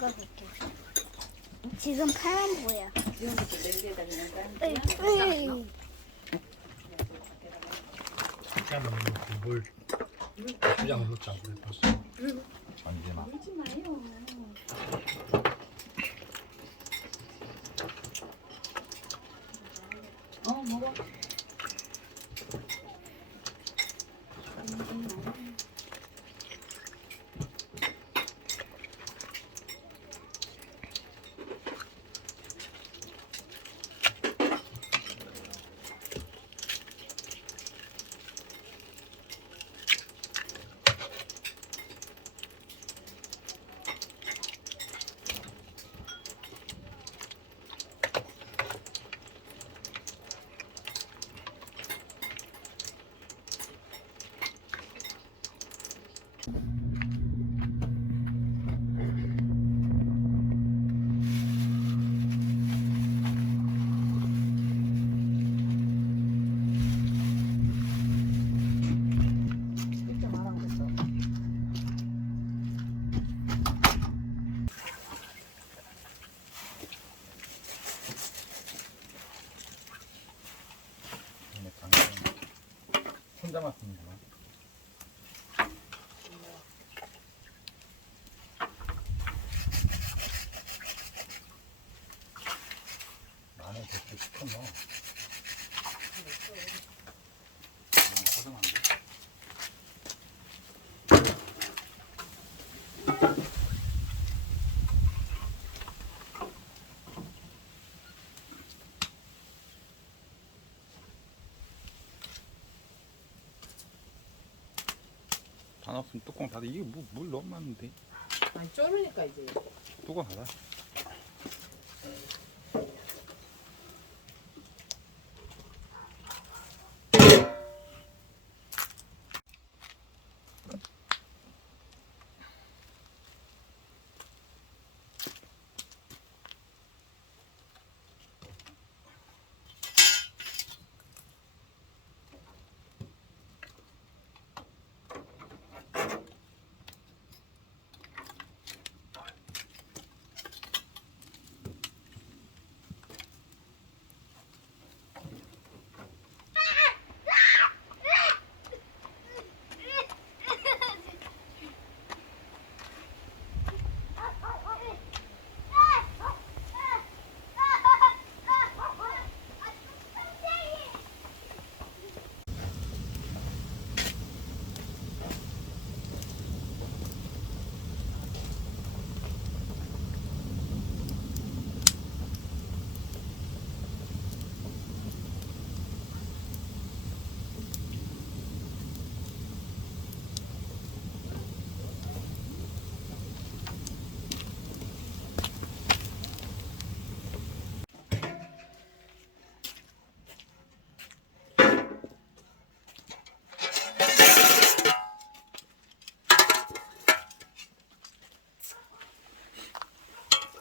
먹어볼게. 지금 파란 뭐야? 이런 것도 냄비에다 그냥 까는 에이, 거야? 에이. 진짜 먹는 물 주장 넣자 물 벌써 언제나 울지 마요. 어 먹어. 진짜 말안 됐어. 근데 당장 혼자 맡는구나 나는 허전한데? 다 넣었으면 뚜껑 닫아 이게 뭐, 물 너무 많은데 아니 쫄으니까 이제. 뚜껑 닫아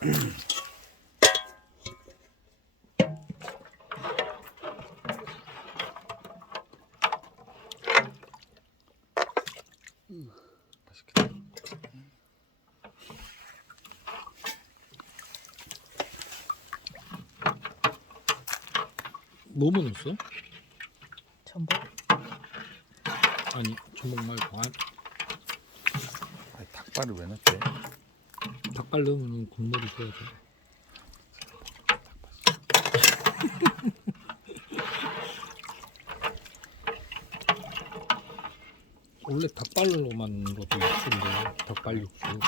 뭐 먹었어? 전복. 아니 전복 말고 아, 아니 닭발을 왜 넣지? 닭발 넣으면 국물이 좋아져 원래 닭발로만 넣어도 육수인데 닭발 육수.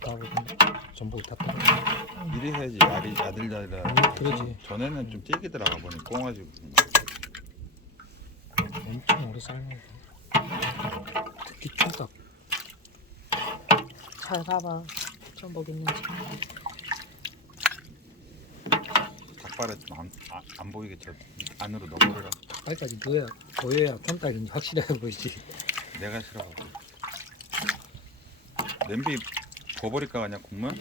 다르던데 전복 다 다르네. 미리 해야지. 알이 아들자리라 음, 그러지. 전에는 좀 질기 들어가 보니 꽁가지고. 엄청 오래 삶아 초닭 잘 봐봐. 전복 있는지. 닭발에 좀안 아, 안 보이게 저 안으로 넣어버려라 닭발까지 넣어야 보여야 촌닭인지 확실해 보이지 내가 싫어하고 냄비 부어버릴까 그냥 국물?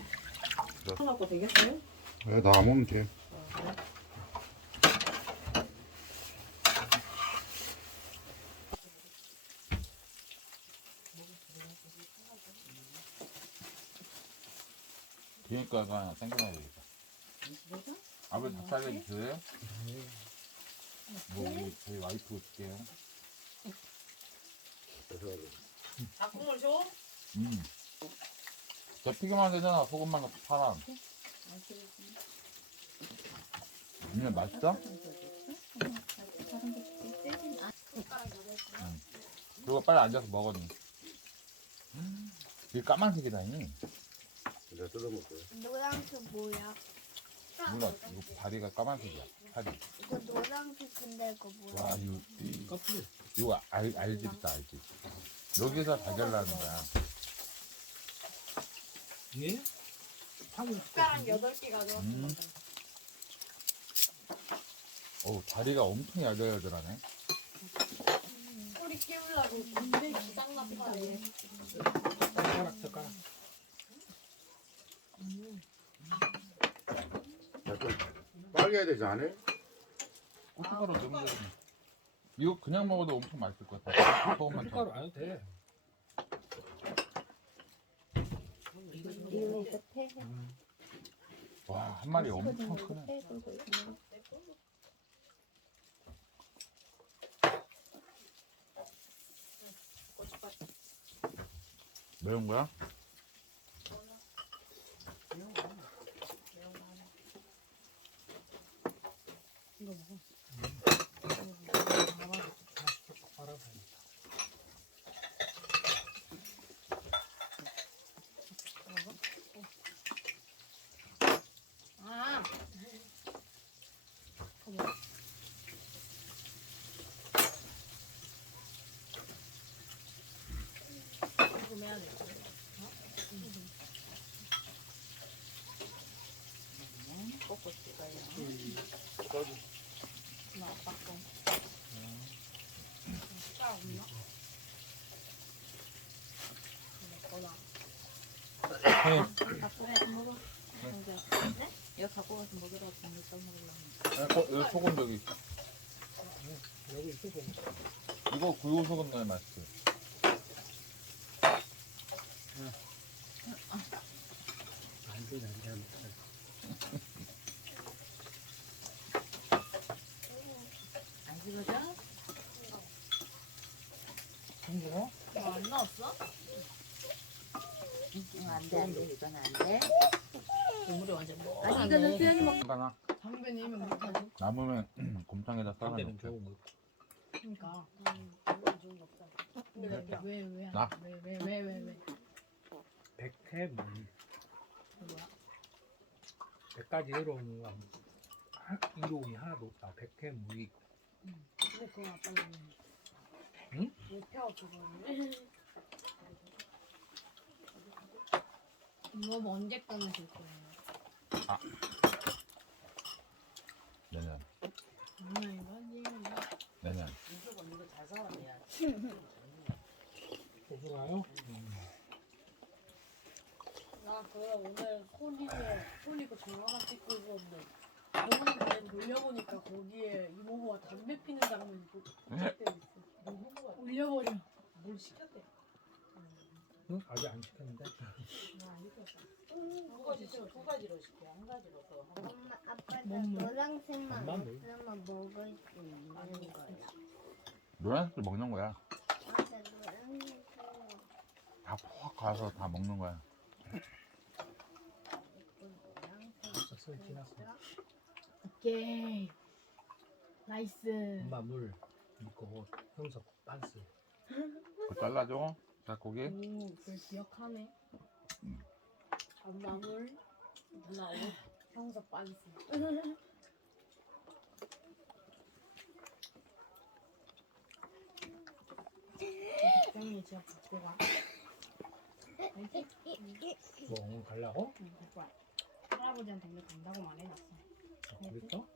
갖고 되겠어요? 왜나 안 먹으면 돼 비니까가 생각나야 되겠다. 아버지 닭살이 드세요? 뭐 우리 저희 와이프 줄게요. 닭국물 줘? 음. 저 튀김하면 되잖아. 소금만 넣고 팔아. 음, 맛있어? 음. 그리고 빨리 앉아서 먹어. 니. 음, 이게 까만색이다니. 내가 뜯어먹어요. 노란색 뭐야? 몰라. 이거 다리가 까만색이야. 살이. 이거 노란색 근데 이거 뭐야? 와, 이거, 이- 커플. 이거 알, 알집이다, 알집. 여기서 달걀 나는 거야. 예? 숟가락 8개 가져. 음. 어우, 다리가 엄청 야들야들하네. 소리 깨우려고 군대 기상 나빠네. 젓가락 젓가락. 약간 해야 되지 않아요? 고춧가루 넣으면 되지. 이거 그냥 먹어도 엄청 맛있을 것 같아. 소금만 젓가락 쳐. 안 해도 돼. 와, 한 마리 엄청 크네. 매운 거야? 바라봐야겠다. 아. 조금 이거 여기 소금 넣어야 맛있지. 안 돼, 안 돼, 안 돼. 안 찍어져? 친구가? 너안 나왔어? 응, 안 돼, 안 돼. 이건 안 돼. 국물이 완전 뭐. 아니, 이거는 수현이 먹 하나 선배님은 못하지. 남으면 곰탕에다. 좋은 거. 그러니까. 그건 좋은 거 없잖아. 근데 왜, 왜, 나? 왜, 왜, 왜, 왜, 왜. 백회 물. 뭐야? 백 가지 이로운 거. 하- 이로운이 하나도 없다. 백회 무익. 근데 그건 아빠는. 응? 못 펴, 그거는. 이거 뭐 언제 꺼내실 거예요? 내년, 오늘 이거지. 내년. 이거 잘 사왔네요. 고소가요? 나 그래 오늘 손이에 손이고 전화가 찍고 있었는데 오늘 그냥 돌려보니까 거기에 이모부가 담배 피는 장면이 포착돼 있어. 올려버려. 뭘 시켰대? 응? 아직 안 시켰는데. 두 가지, 두 가지로 시켜. 한 가지로 더. 엄마 아빠 나뭔 말? 노란색만 엄마 뭘? 없으면 먹을 수 있는 거야. 노란색을 먹는 거야. 맞아 노란색. 다푹 가서 다 먹는 거야. 썰 지났어. 오케이. 나이스. 엄마 물. 이거 옷. 형석 빤스. 그거 잘라줘. 자, 고기. 오, 그걸 기억하네. 엄마 물, 누나 옷, 형서 빤스. 백장이 진짜 갖고 가. 알지? 뭐 오늘 가려고? 응, 갖고 와. 할아버지한테 오늘 간다고 말해놨어. 어, 그랬어?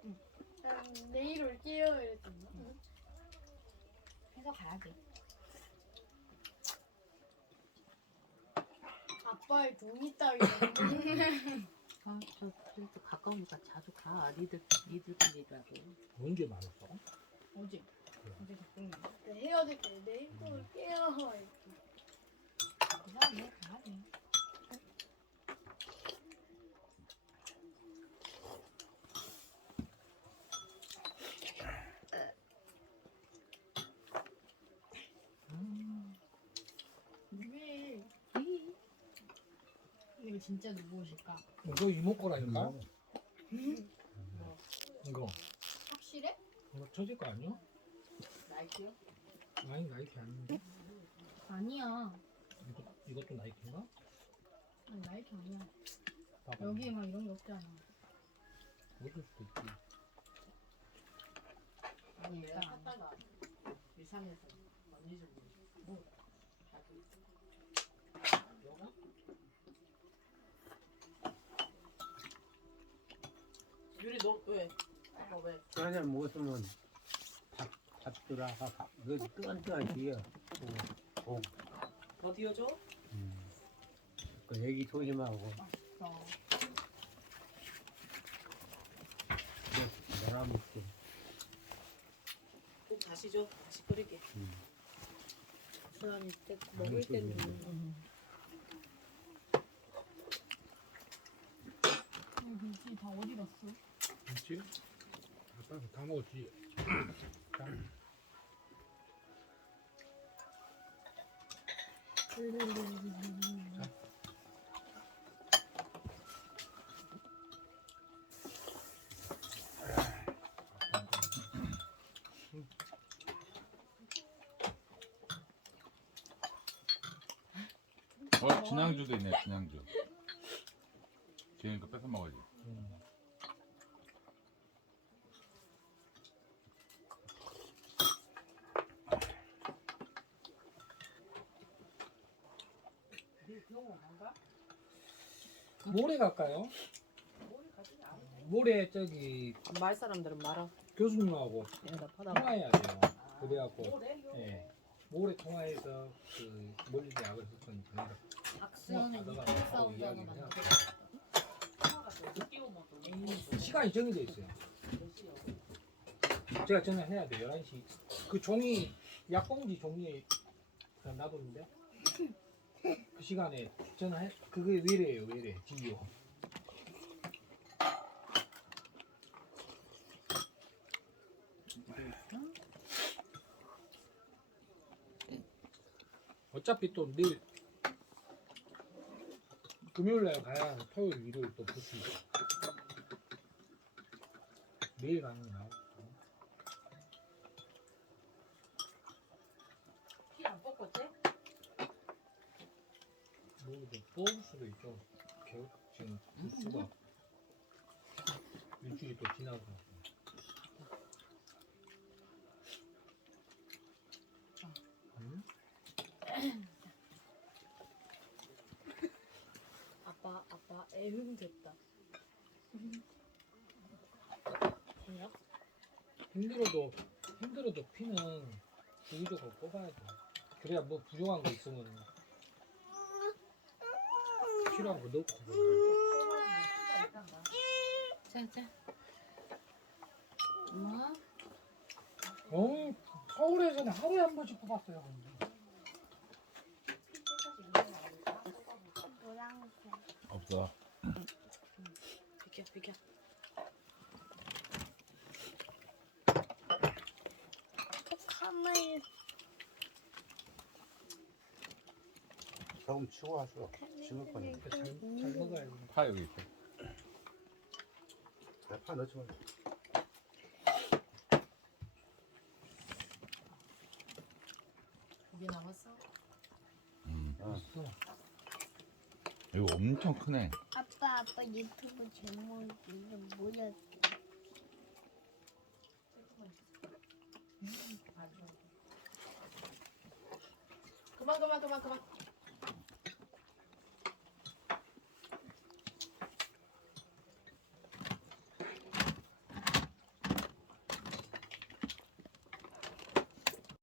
내일 올게요 이랬더니. 해서 가야지. 아빠의 돈이 따위. 아, 저, 그래도 가까우니까 자주 가. 니들, 니들끼리라도. 언제 많았어? 어제 어제 덕분에 헤어질 때 내일 또 올게요 이렇게. 그 사람 내일 가야지 진짜 누구 오실까? 이거 이모 거라니까? 이거 확실해? 이거 처질 거 아니야? 나이키요? 아니 나이키 아닌데 아니야. 이거, 이것도 나이키인가? 아니, 나이키 아니야. 봐봐. 여기에 막 이런 게 없잖아. 그것도 수도 있지 아니 얘가 샀다가 일상에서 언니 좀 뭐? 자기 영화? 유리 너 왜? 너 왜? 그냥 먹었으면 밥, 밥 들어. 밥, 밥. 이거 뜨끈뜨끈하지요. 더 뒤어줘? 그 애기 조심하고. 어. 내가 먹고. 꼭 다시 줘. 다시 끓일게. 사람이 때 먹을 때는 김치 다 어디 갔어? 그렇지? 아빠 다 먹었지 자, 어 진양주도 있네 진양주. 지금 거 뺏어 먹어야지. 음. 모레 갈까요? 모레 저기 말 사람들은 말아. 교수님하고 받아. 통화해야 돼요. 그래갖고 예 모레 통화해서 그 멀리 받아가지고 싸운다고 이야기를 만들어. 시간이 정해져 있어요. 제가 전화해야 돼 11시 그 종이 약봉지 종이에 놔뒀는데 그 시간에 전화해 그게 외래예요 외래 진료. 어차피 또 내일 금요일 날 가야 토요일 일요일 또 있어 내일 가는 게 나아. 피안 뽑았지? 모르겠어 뽑을 수도 있죠 겨, 지금 부수가 일주일이 또 지나서 음? 아빠 아빠 애흥 됐다. 뭐야? 힘들어도 힘들어도 피는 주기적으로 뽑아야 돼 그래야 뭐 부족한 거 있으면 거 넣고 뭐. 자, 자. 엄마? 어 서울에서는 하루에 한 번씩 뽑았어요 노란색. 없어. 비켜, 비켜. 카멜 조금 치고 왔어. 심을 거니. 잘, 잘 먹어야 돼파 여기 있어. 파 넣지 마. 이게 남았어? 음. 있어 이거 엄청 크네. 아빠 아빠 유튜브 제목이 뭐였지? 그만, 그만, 그만, 그만.